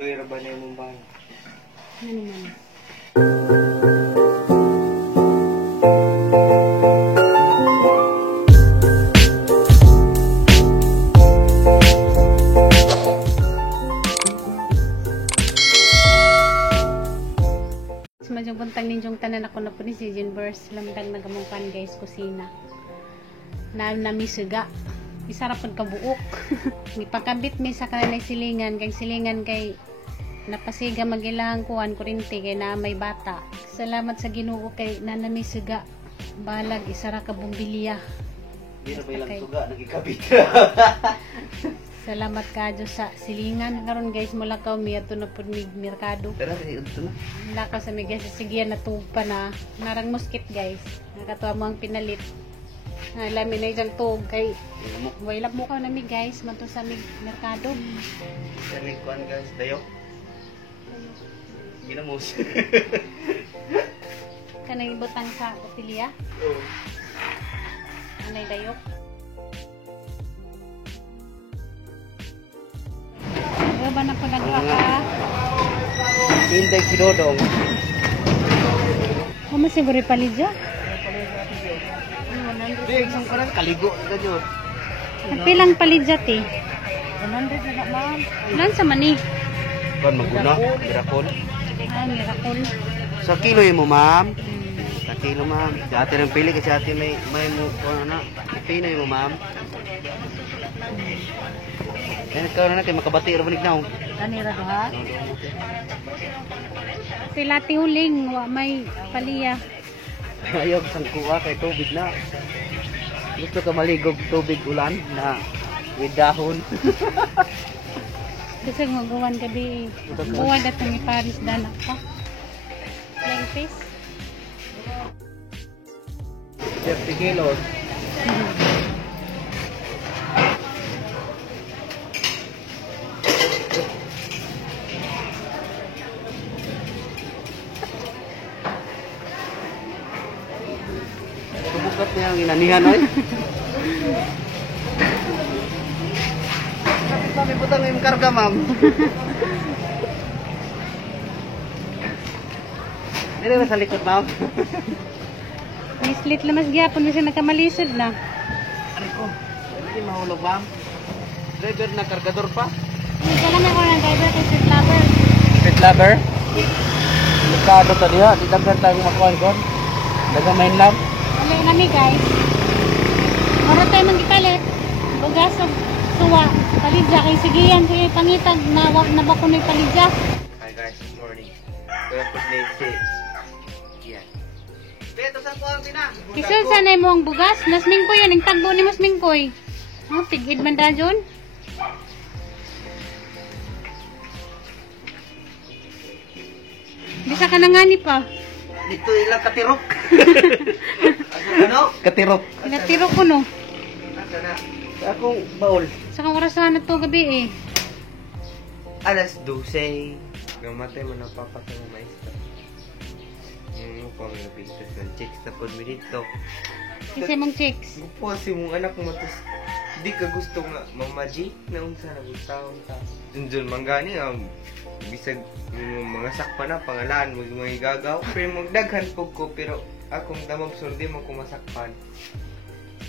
Gaya ba na yung bahay? Ano man? Madyong buntang ninjong tanan ako na po ni si Jinverse. Lamdag nagamungkan guys, kusina. Namisuga. Isarap pag kabuok. Ipakabit mi sa kanay silingan. Kay silingan kay napasiga magilang kuan kurinti kay na may bata. Salamat sa Ginoo kay nanamisuga. Balag isara ka bumbilya. Hindi na ba ilang suga? Nagikabit. Salamat kadyo sa silingan. Karon guys, mula ka umiyato na po ni merkado. Tara, ito na. Lakaw sa mga guys, sigyan na tupa na. Narang muskit guys. Nakatuwa mo ang pinalit. Lamin na isang tug kay wailap mo ka nami guys. Mato sa merkado. Sabi ko guys, dayo. Ginamos. Kanang ibutang sa kotilya. Oo. Anay dayok. Ano ba na po nagwaka? Hinday kinodong. Ano siguro palidya? Hindi, isang parang kaligo na yun. Pilang palidya ti? 100 na ma'am. Ilan sa mani? Kan maguna, miracle. Ah, miracle. Sa kilo yun mo ma'am. Sa kilo ma'am. Si ate ng pili kasi ate may mo ano na. Pino yun mo ma'am. Yan ikaw na kay makabati ra banig naw. Anira to ha? Sila ti huling wa may paliya. Ayaw sang kuha kay tubig na. Gusto ka maligog tubig ulan na with dahon. Kasi magawan ka di. Buwan at ni Paris danak pa. Lengtis. 30 kilos. Bukat niya ang inanihan oy. Kami butang yung karga ma'am. Dili na sa likod ma'am. Mislit lamas gyapon kasi nagkamalisod na. Ano ko? Hindi mahulog ma'am. Driver na kargador pa. Hindi lang ako ng driver kay Street Lover. Street lover? Merkado to diha, di daghan tayo makuha kon. Dagang main lab. Wala nami guys. Mara tayo manggipalit. Bugas o suwa. Palidya kay sigiyan kay pangitag na bako na palidya. Hi guys, good morning. Welcome to Nate. Yan. Dito sa kuwang sina. Kisul sanay mo ang bugas. Nasmingkoy yan. Ang tagbo ni Masmingkoy. Oh, tigid man da dyan. Bisa ka nangani pa. Dito ilang katirok. Ano? Katirok. Pinatiro ko no. Asa na? Akong baul. Sa kang orasan na to gabi eh. Alas 12. Gamatay mo na papatay mo maestra. Yung pang napitas ng chicks na pod mi dito. Kasi mong chicks. Gupo kasi mong anak mo tapos di ka gusto nga mamaji na unsa na gustawon ta. Dunjun manggani ang bisag mga sakpa na pangalan mo mga igagaw. Pero magdaghan pug ko pero akong damag sundi mo ko masakpan.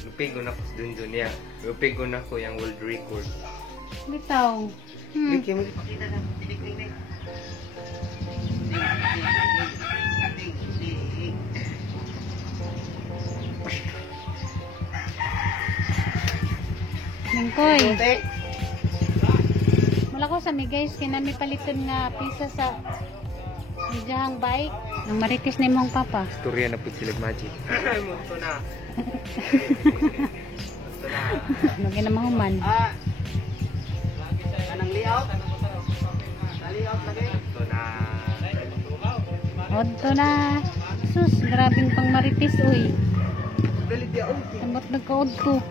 Lupigo na ko sa dunjun niya. Lupigo na ko yung world record. Bitaw. Biki mo ipakita na. Tinik. Mingkoy. Mula ko sa mi guys, kinami paliton nga pisa sa jahang bike. Ang maritis na imong papa. Storya na po sila magic. Munto na. Lagi na mahuman. Anang layout? Layout lagi? Munto na. Odto na. Sus, grabing pang maritis uy. Galit ya. Samot nagka-odto.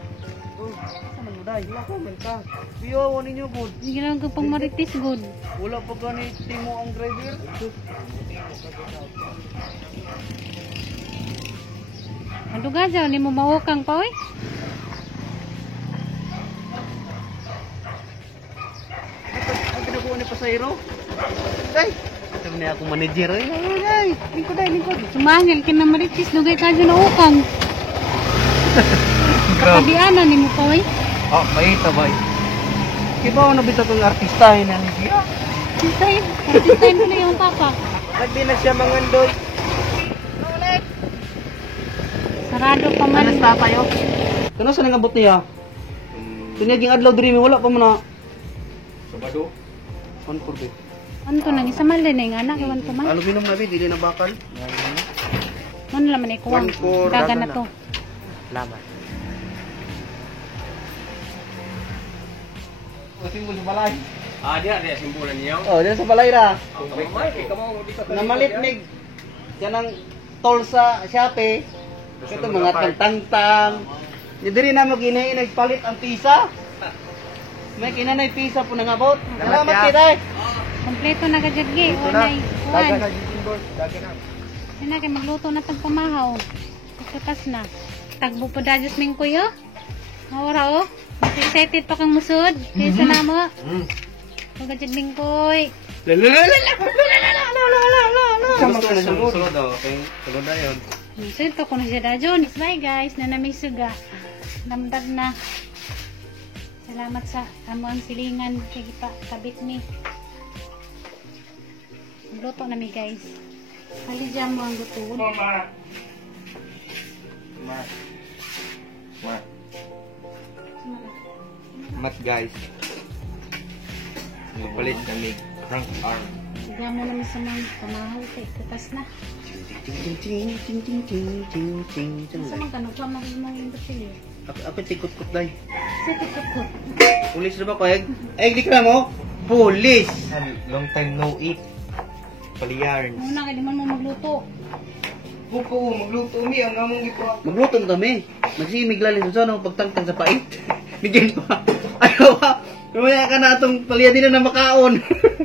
Sama mo dai. Wala ko man ka. Biyawan ninyo good. Ginagawa ko pang maritis good. Wala pa gani timo ang driver. Maduga dyan, ni mo mawukang pa uy. Ang pinakuha ni pasayro. Day. Ito niya ako manager. Ay. Lingkod. Sumangil kin na maritis dugay ka na ukang. Kabianan ni mo pa oy. Ah, mahita ba? Kiba na bitaw tong artistahin na niya. Sintay, sintay mo na yung papa. Lagi na siya mangandoy. Sarado pa man. Anas na tayo. Kano sa nangabot niya? Tunyaging adlaw diri mi wala pa man na. Sabado. On for be. Ano to nang isa man din nga anak kawan ko man. Ano binom na dili na bakal? Man laman ay kuwang. One for Dagan na dagan to. Laman. Simbol sa balay. Dia simpulan niya. Oh, diyan sa balay ra. Kamu Namalit mig kanang tol sa Shopee. Ito mga tangtang. Diri na maginain nagpalit ang pisa. May kinanay pisa po nangabot. Salamat kita. Kompleto na ka jud gi. Ito O na. nay. Dagan na Kuan. simbol. Dagan na. Sina kay magluto na tag pamahaw. Katas na. Tagbo pa dajos ming kuyo. Awara oh. Mas excited pa kang musod. Kaysa na mo. Pagkajud ming kuy. Sama ka na sunod daw. Okay. Sunod na yun. Musod pa ko na siya dajon. Bye guys. Nanamisuga. Damdad na. Salamat sa among silingan kay kita kabit ni. Luto na mi guys. Halijam mo ang gutuon. Mat guys. Palit kami rank arm. Sigam mo naman sa mga pamahaw kay katas na. Sa mga kanong pamahaw mo yung basilyo. Apa tikot-kot day. Sa tikot. Pulis na ba ko ay di ka mo. Pulis. Long time no eat. Paliyarns. Muna kay di man mo magluto. Buko, magluto mi ang among gito. Magluto na kami. Magsimig lalim sa ano pagtangtang sa pait. Bigyan pa. Ayaw pa. Mamaya ka na itong paliyadin na makaon.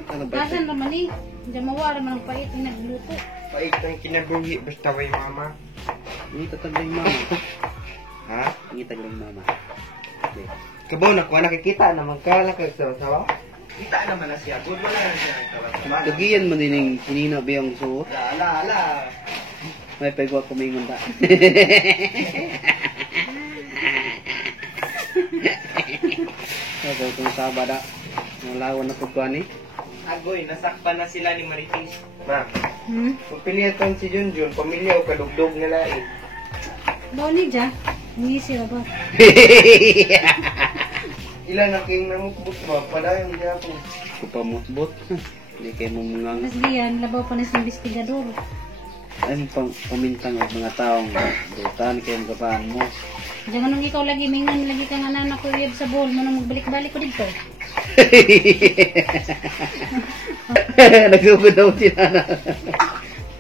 Ano ba? Kasan naman eh. Hindi mawala man ang pait na nagluto. Pait ang kinabuhi basta way mama. Hindi tataglang mama. Ha? Hindi tataglang mama. Okay. Kabaw na ko nakikita naman ka lakag sa sawa. Kita naman na siya. Good wala na siya nagtawa. Tagiyan mo din yung sinina biyang suot. Ala. May pagwa kumingon ta. Sabi kong Sabada. Nalawan na pagkuhan eh. Agoy, nasakpan na sila ni Maritis. Ma, pagpiliatan si Junjun, pamilya o kadugdog nila eh. Boni dya. Ngisi ba ba? Ilan na king namukbot mo, padayon niya ako. Kupamutbot. Hindi kayo mong mga... Mas diyan, labaw pa na sa investigador. Ay, pamintang ang mga taong dutan kayo mga kapaan mo. Diyan nung ikaw lagi, mingan lagi kang anak ko uyab sa bowl, manong magbalik-balik ko dito. Nagsugod daw sila na.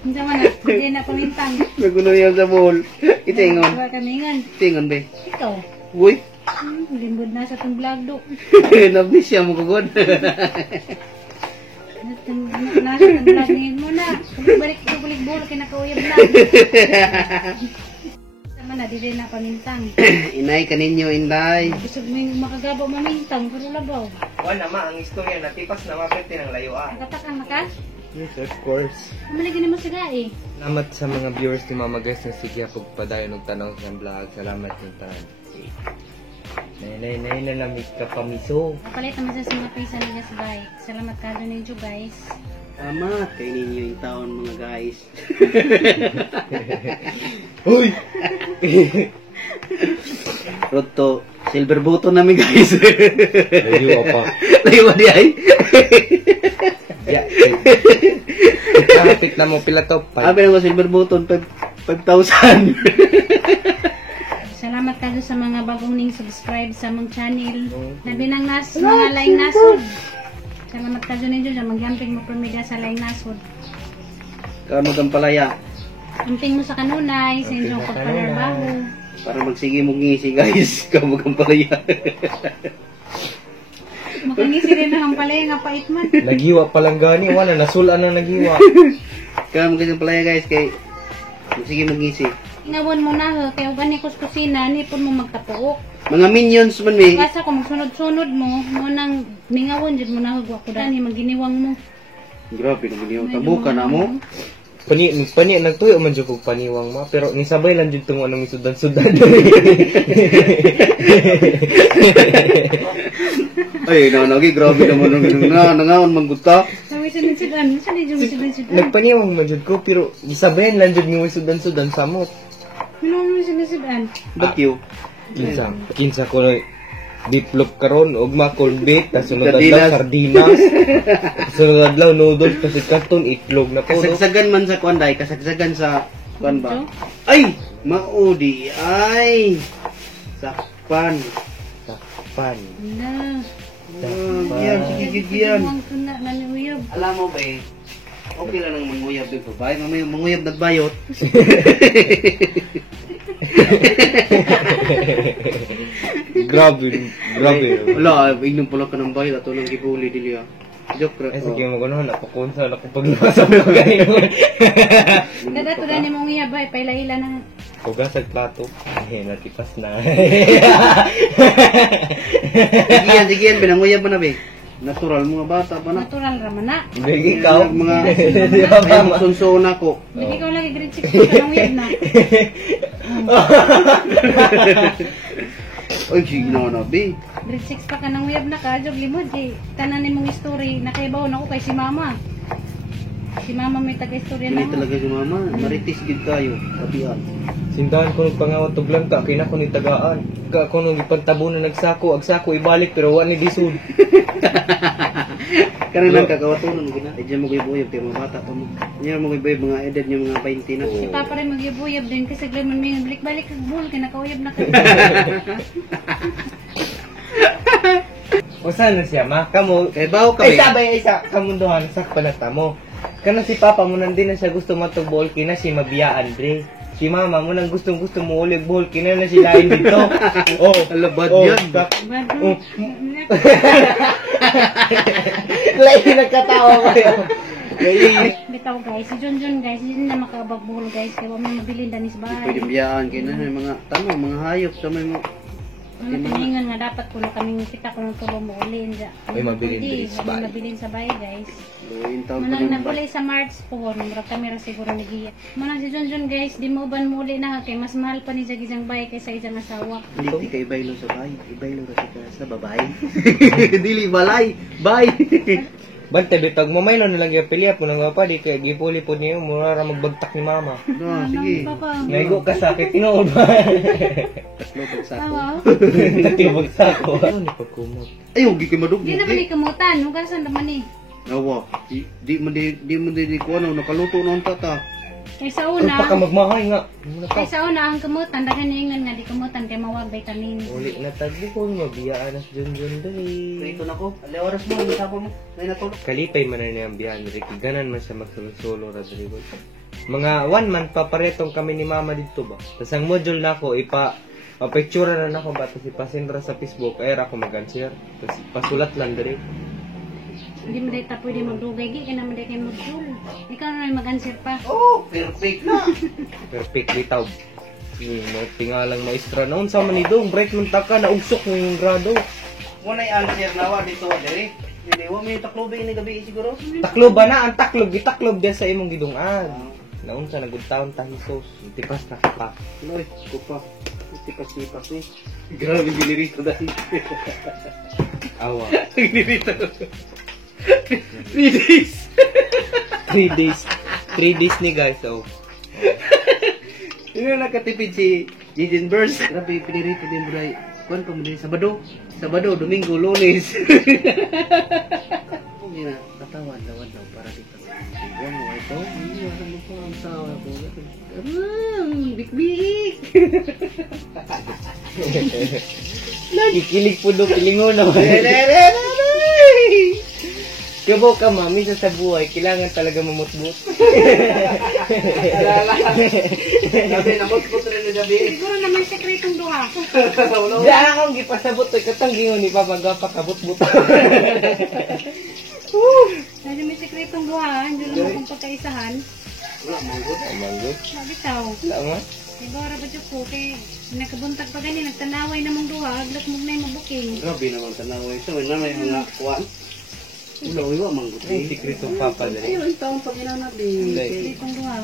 Hindi man na, hindi na pamintang. Nagulo yan sa bowl. Itingon. Diba ka mingan? Itingon ba? Ikaw. Uy. Limbod na sa itong vlog do. Nabis siya mo kagod. Nasa itong vlog ngayon mo na. Balik bowl, kinakauyab na. Sama na, di rin na pamintang. Inay kaninyo, Inday. Gusto mo yung makagabaw mamintang, pero labaw. Wala ma, ang istorya natipas na mapete ng layo ah. Nakatakang na ka? Yes, of course. Amalagin mo siga eh. Salamat sa mga viewers ni Mama Guys na sige pagpadayon og tanong sa vlog. Salamat yung tanan. Nay nalamig ka pamiso. Kapalit naman sa mga pisa niya sa bike. Salamat ka doon ninyo guys. Tama, kay ninyo yung taon mga guys. Uy! Roto, silver button namin guys. Layo pa. Layo di ay. Ya. Traffic na mo pila to. Abi na mo silver button 5,000. Salamat ka doon sa mga bagong ning subscribe sa mong channel. Labi ng mga laing nasod. Salamat ka doon ninyo dyan. Magyamping mo pamilya sa laing nasod. Kano kang palaya Amping mo sa kanunay, sa inyong pagpanarbaho. para magsige mo ngisi guys. Kamo kang palaya. Makangisi rin na ang palay nga pait man. Nagiwa pa lang gani. Wala, nasulan na nagiwa. Kamo kang palaya guys kay magsige mo ngisi. Ingawon mo na ho, kaya gani kus kusina, nipon mo magtapuok. Mga minions man mi. Kasa kung magsunod-sunod mo, mo nang mingawon dyan mo na ho, ako dani, maginiwang mo. Grabe naman yung tabukan na mo. Pani nagtuyo man jud kog paniwang ma, pero nisabay lang jud tong anong sudan-sudan. Ay, nanagi, grabe naman nangaon mangguta. Sabi sunod-sudan, sunod-sudan. Nagpaniwang man jud ko, pero gisabayan lang jud ni sudan-sudan samot. Ano mo sunod-sudan? Bakyo. Kinsa ko diplop karon og corned beef, tas sunod Sardinas. adlaw sardinas. Sunod adlaw noodles, tas karton itlog na po. Kasagsagan man sa kuan day, kasagsagan sa kuan ba? Ay, maudi ay. Sakpan. Takpan. Na. Yan, sige yan. Ang tuna na ni Uyab. Alam mo ba okay lang nang manguyab din babae, mamaya manguyab nagbayot. Grabe. Wala, ignon pala ka ng bayot ato nang gibuli dili ah. Joke ra. Ay sige mo kuno napakunsa ako paglabas sa ganito. Dada to na ni mong Uyab ay paila-ila na. Hugasag plato. Ay natipas na. Sige yan, pinanguyab mo na be. Natural mga bata pa na. Natural raman na. Bigi ikaw. Mga Di ba ay, mama? sunso na ko. Hindi ko lagi grade 6 pa ng Uyab na. Ay, sige na be. Grade 6 pa ka ng Uyab na ka. Jog limod eh. Tanan ni mong story. Nakaibaw na ko kay si mama. Si mama may taga-istorya na Hindi ako. talaga si mama. Maritis gid kayo. Tabian. Sindahan ko nagpangawat og langka kay nako ni tagaan. Ka ko nung ipantabunan nagsako, agsako ibalik pero wa ni disud. Karon lang kakawatunon gina. Ay diyan mo gibuyab kay mga bata pa mo. Niya mo gibuyab mga edad niya mga 20 na. Si Papa rin magyabuyab din kasi saglan man may balik-balik kag bull kay nakauyab na ka. O sana siya ma kamo Kay bawo ka ay be. sabay isa kamunduhan sak palata mo. Kana si Papa mo nandin na siya gusto matubol kina si mabiyaan dre. Si Mama mo nang gustong-gusto mo ulit bol kina na si lain dito. Oh, Alabad oh, yan. Oh. Lain nagkatawa kayo. Bitaw guys, si Junjun guys, hindi na makabagbol guys kay wa may mabilin danis bahay. Pwede biyaan kay na mga tamo, mga hayop sa may mga Ano tiningan nga dapat kuno kaming kita kuno tulo mo ulin ja. May mabilin Hindi, danis wala bahay. mabilin sa bahay guys. luin taon pa Manang ng nagulay sa March po, mura kami ra siguro nagiya. Manang si Junjun guys, di mo ban muli na kay mas mahal pa ni Jagijang bahay kaysa isang asawa. Hindi ka ibaylo sa bahay, ibaylo ra sa babae. Dili balay, bay. Bante bitag mamaylo na lang yung pilya po nang pa di kay gipuli po niyo mura ra magbagtak ni Mama. No, sige. Papa. Naigo ka sakit tinuod ba? Tatlo pag sako. Tawa. Natibag sa ako. Ano ni pagkumot? Ay, huwag ka madugmog. Di naman ikamutan, hugasan naman eh. Nawa, di mo di ko ano, nakaluto na ang tata. Kaysa Ano pa ka una, magmahay nga? Muna ka. kaysa una ang kamutan, daghan ningan nga di kamutan kay mawag vitamin. Uli na tagdi ko mabiyaan as Junjun dali. Dito na ko, ali oras mo, ang sapo mo, may natulog. Kalipay man na niya ang biyahan Ricky. Ganan man siya magsulo-sulo ra dali. Mga 1 month pa paretong kami ni Mama dito ba. Tapos ang module na ako picture na nako ba tapos ipasendra sa Facebook ay ra ako mag-answer. Tapos pasulat lang dali. Hindi mo dahil pwede magdugay, di ka naman dahil kayo mag-jul. Ikaw na rin mag-answer pa. Oh, perfect na. Perfect bitaw. Mo tingalang maestra noon sa manidong break man taka na ugsok mo yung grado. Muna i-answer na wa dito, dere. Hindi, wa may taklobe ni gabi siguro. Taklob ba na ang taklob gitaklob din sa imong gidungag. Naun sa nagudtaon ta Hesus, tipas na kita. Noy, ko pa. Tipas-tipas ni. Grabe ginirito dahil. Awa. Ginirito. 3 days. 3 days. 3 days ni guys, oh. Yun na nakatipid si Jaden Burst. Grabe, pinirito din bro. Kuan pa mo din, Sabado, Domingo, Lunes. Hindi na, tatawad daw para dito. Sigwan mo ito, hindi mo po ang sawa ko. Bik-bik. Lagi kilig po do pilingon naman. Kabo ka mami sa buhay, kailangan talaga mamutbut. Sabi, namot-mot rin na gabi. Siguro naman sekretong duha. Diyan akong gipasabot ay katanggingon ni Papa Gapa kabut-but. Dahil may sekretong duha, hindi lang akong pagkaisahan. Wala, manggod. Manggod. Mabitaw. Wala nga. Siguro ba dyan po, kay nakabuntag pa gani, nagtanaway namang duha, aglat mo na yung mabuking. Grabe naman tanaw ito. Na may mga kuwan. Ulo, iwa manggut. Ay, sikretong papa dali. Ilang taon pag inanap Hindi. Itong duha.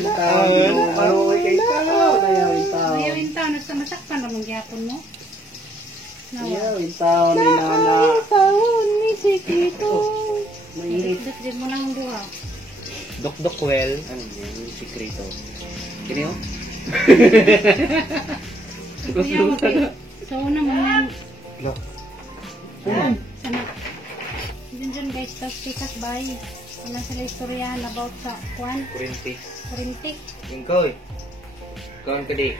Maruwi kay tao. Ayawin tao. Ayawin taon, nagsamasakpan namang gyapon mo. Nawa. Ayawin tao ni Nana. Taon, may sikrito. Mainit. Dito mo lang ang duha. Dok well. Ano yung sikrito? Kini oh? Kuya mo kay. So una mo yan. Lo. Sana. Dyan guys, tapos pikas bay. Ano sila istoryahan about sa kwan, Kurintis. kurintik. Yung koy. Kaon ka di.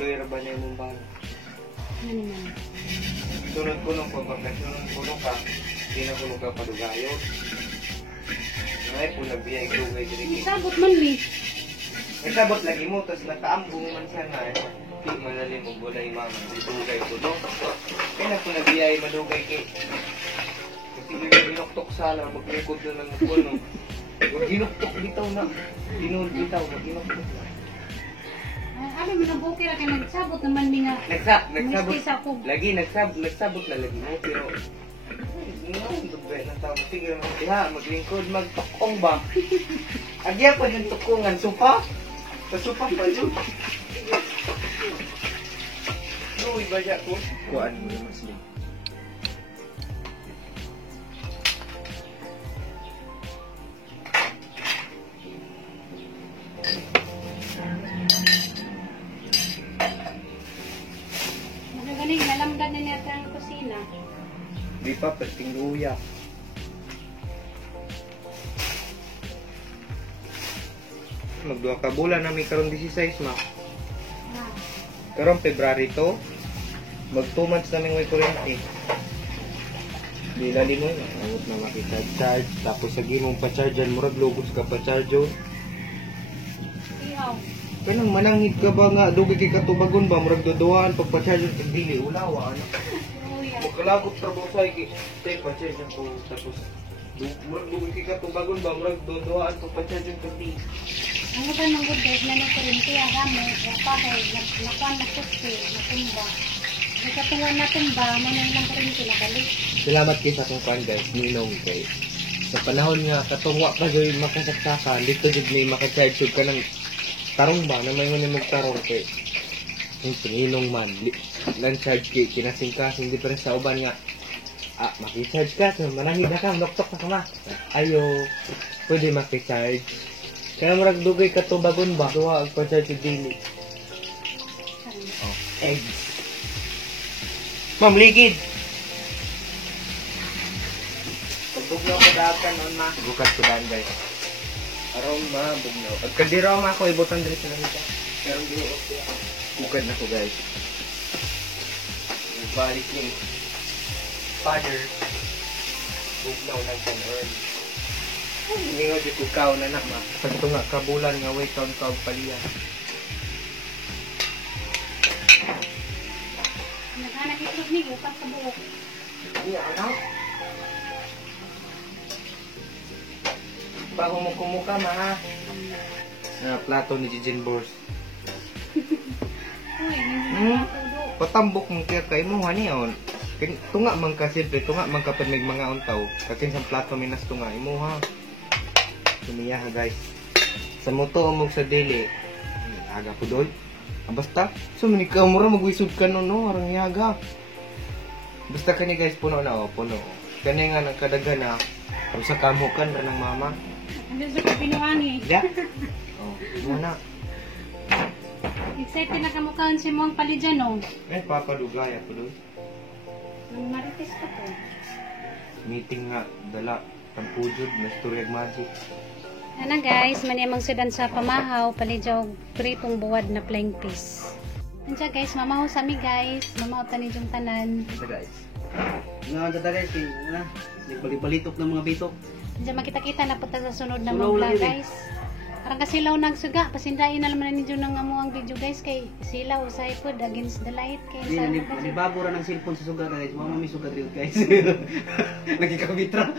Lawyer ba niya mong bala? Ano man. Sunod ko nung pabakasyon ko nung ka. Hindi na ko nung kapadugayo. Ngay po nabiyay dugay diri. Sabot man li. Nagkabot lagi mo, tapos nakaambong man sana eh. Di malalim mo bulay mama. Dugay ko no. Kaya na po nabiyay madugay kay. Kasi ginuktok sana, maglingkod na ng puno. Huwag ginuktok bitaw na. Dinul bitaw, maginuktok na. Ano mo nang okay ra kay nagsabot naman ni nga. Nagsabot. Miski sa ako. Lagi, nagsabot na lagi mo, pero... Ngayon, dugay ng tao. Sige, ha, maglingkod, magtukong ba? Agya pa yung tukungan, supa? Supa pa yun. Uy, baja ko. Kuhaan mo yung masli. Magaling, nalamdan na niya ang kusina. Di pa, perting luya. Magduha ka bulan na may karon 16 ma. Ah, Karon February to. Mag 2 months na may kurente. Di lali mo yun. Awot na makita-charge. Tapos sa gimong pa-chargean, murag logos ka pa-charge. ihaw. Kanang mananghid ka ba nga, dugay kay katubagon ba, murag dodoan, pagpa-charge kay dili, ulawa, ano. Luya. Magkalagop trabaho sa iki. Tay, pa-charge ako, tapos, murag dugay kay katubagon ba, murag dodoan, pagpa-charge kay dili. Ano ba nang good guys na nagkurinti ang gamit? Wapa kay nakuha na kusti, natumba. Nagkatungan na tumba, may nang ilang kurinti nabalik. Salamat kayo sa akong fan guys, ninong kay. Sa panahon nga, katungwa pa gawin makasaksakan, dito jud may makacharge ka ng tarong ba, na may magtarong kay. Yung ninong man, nan-charge kay, kinasing-kasing, di pa rin sa uban nga. Makicharge ka, so manahid na ka, noktok na ka ma. Ayo, pwede makicharge. Kaya murag dugay ka tubagon ba, duha ang pa-charge yung daily. Eggs. Ma'am, ligid! Pagbugnaw ko dapat noon ma. Bukas ko daan guys. Araw ma, bugnaw. At kandiraw ma ako, ibutan dito na nito. Pero hindi ko siya. Bukad na ko guys. Balik ni father. Bugnaw lang sa earn. Hindi nga di ko kao na na ma. Pag ito nga kabulan nga wait on kao paliya. Naghanak itlog ni upat sa buhok. Iya, anak. Bago mo kumuka, ma. Plato ni Jijen Bors. Uy, hindi Hmm? na tudo. Patambok mo kaya kay mo, hani, on. Tunga man ka, siyempre, tunga man ka pag may mga untaw. Kasi sa plato minas tunga, imo ha. Sumiya ha, guys. Sa moto mo sa dili. Aga po doon. Basta, sumini ka mura, magwisod ka no, no, harang yaga. Basta kani guys, puno na, oh, puno. Kani nga nagkadaga na, kung sa kamukan na ng mama. Ano sa kapinuan eh. Ya? Oh, muna. Excited na kamukhaan si Mong Palidyan oh. Eh, papadugay ako doon. Ang marites ka po. Meeting nga, dala, tampujod, na storyag magic. Ano guys, maniyamang sudan sa pamahaw, palidyaw, pritong buwad na flying fish. Andiyan guys, mamahaw sa mi guys. Mamahaw tani yung tanan. Ito guys. Nga dito guys, balik-balitok ng mga bitok. Andiyan makita-kita na punta sa sunod na Sulaw mga lang vlog yun eh. guys. Arang kasilaw ng suga, pasindain na naman ninyo ng amo ang video guys kay silaw usahay po against the light kay Hindi, sa nanibago ra ng cellphone sa sugat guys. Mama may sugat rin guys. Nagkikabitra.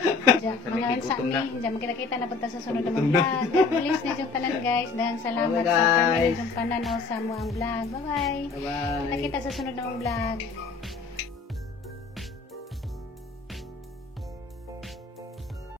mga sa mi, diyan makita-kita na punta sa sunod na mga vlog. Release na yung tanan guys. Dahang salamat Bye, sa guys. pagpapanood sa pananaw sa mo ang vlog. Bye-bye. Bye-bye. Kita-kita sa sunod na mga vlog.